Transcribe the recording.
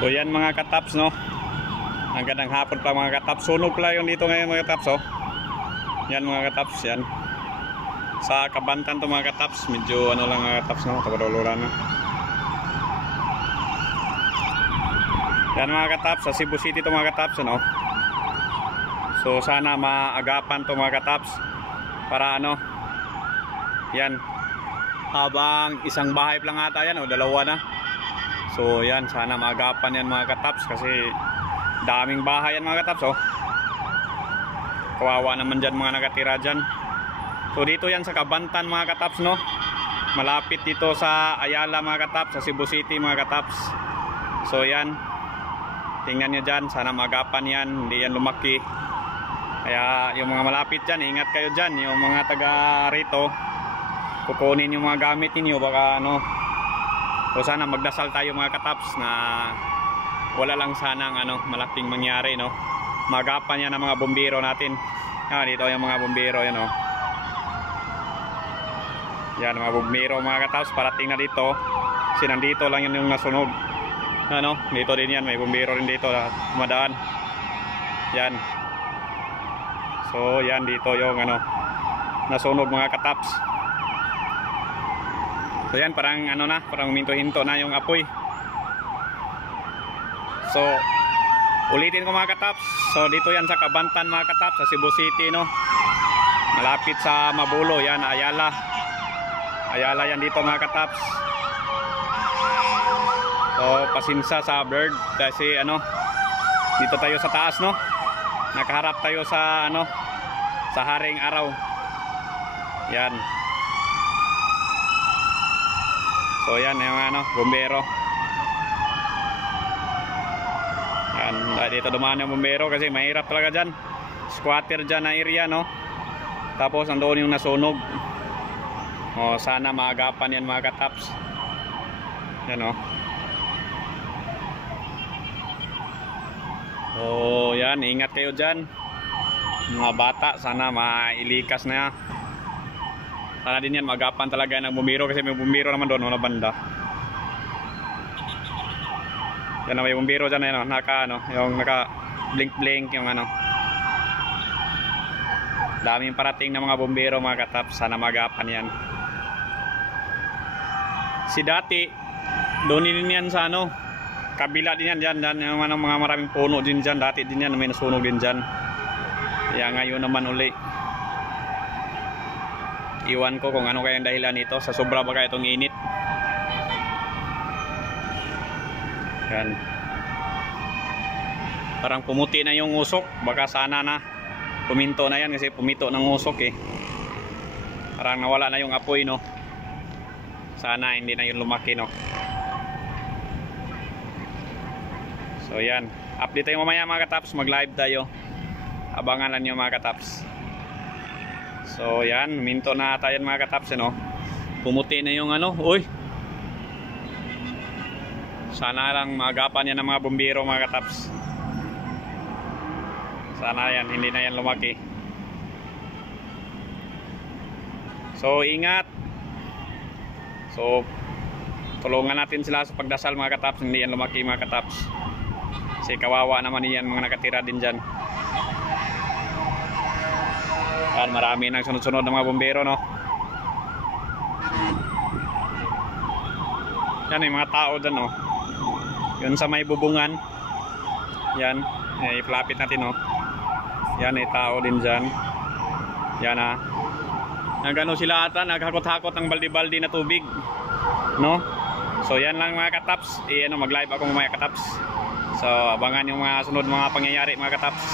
So yan mga kataps, no. Hanggang hapon pa mga kataps. Sunog lang yung dito ngayon mga kataps, oh. Yan mga kataps, yan. Sa Kabantan to mga kataps. Medyo ano lang mga kataps, no. Tabaruluran na. Yan mga kataps, sa Cebu City to mga kataps, ano. So sana maagapan to mga kataps. Para ano. Yan. Habang isang bahay lang ata yan, o dalawa na. So yan, sana maagapan yan mga kataps. Kasi daming bahay yan mga kataps, oh. Kawawa naman dyan mga nakatira dyan. So dito yan sa Kabantan mga kataps, no. Malapit dito sa Ayala mga kataps, sa Cebu City mga kataps. So yan, tingnan nyo dyan, sana maagapan yan. Hindi yan lumaki. Kaya yung mga malapit dyan, ingat kayo dyan. Yung mga taga rito, kukunin yung mga gamit ninyo, baka ano. So sana magdasal tayo mga kataps na wala lang sanang ano, malaking mangyari, no. Magapan yan ng mga bumbiro natin. Dito yung mga bumbiro, yan, oh. Yan mga bumbiro mga kataps, parating na dito. Kasi nandito lang yun yung nasunog. Ano, dito din yan, may bumbiro rin dito na dumadaan. Yan. So yan, dito yung ano, nasunog mga kataps. So yan, parang ano na, parang minto-hinto na yung apoy. So ulitin ko mga kataps. So dito yan sa Kabantan mga kataps, sa Cebu City, no. Malapit sa Mabulo, yan, Ayala. Ayala yan dito mga kataps. So pasinsa sa bird kasi ano, dito tayo sa taas, no. Nakaharap tayo sa ano, sa haring araw. Yan. So yan yung ano, bumbero. Yan, dito dumaan yung bumbero kasi mahirap talaga dyan. Squatter dyan na area, no. Tapos nandoon yung nasunog. O sana maagapan yan mga kataps. Yan, oh. So yan, ingat kayo dyan. Mga bata, sana mailikas na yan. Sana din yan magapan talaga ng bumbiro kasi may bumbiro naman doon na banda. Yan na, may bumbiro dyan na yun, naka ano, yung naka blink blink yung ano. Daming parating na mga bumbiro mga kataps, sana magapan yan. Si dati doon din yan sa ano, kabila din yan dyan, yung mga maraming puno din dyan. Dati din yan, may nasunog din dyan. Kaya ngayon naman uli, iwan ko kung ano kayang dahilan nito. Sa sobra ba kaya itong init. Yan. Parang pumuti na yung usok. Baka sana na puminto na yan kasi pumito ng usok, eh. Parang nawala na yung apoy, no. Sana hindi na yun lumaki, no. So yan, update tayo mamaya mga kataps. Mag live tayo. Abangan lang nyo mga kataps. So yan, minto na tayo mga kataps, no? Pumuti na yung ano, uy. Sana lang magapan yan ng mga bumbiro mga kataps. Sana yan, hindi na yan lumaki. So ingat. So tulungan natin sila sa pagdasal mga kataps, hindi yan lumaki mga kataps. Kasi kawawa naman yan mga nakatira din dyan. Yan, marami nang sunod-sunod ng mga bumbero, no. Yan, yung mga tao dyan, no. Yun sa may bubungan. Yan, i-flapit natin, no. Yan, may tao din dyan. Yan, ha. Nagano sila ata, naghakot-hakot ng baldi-baldi na tubig, no. So yan lang mga kataps. Ano, mag live ako mga kataps. So abangan yung mga sunod mga pangyayari mga kataps.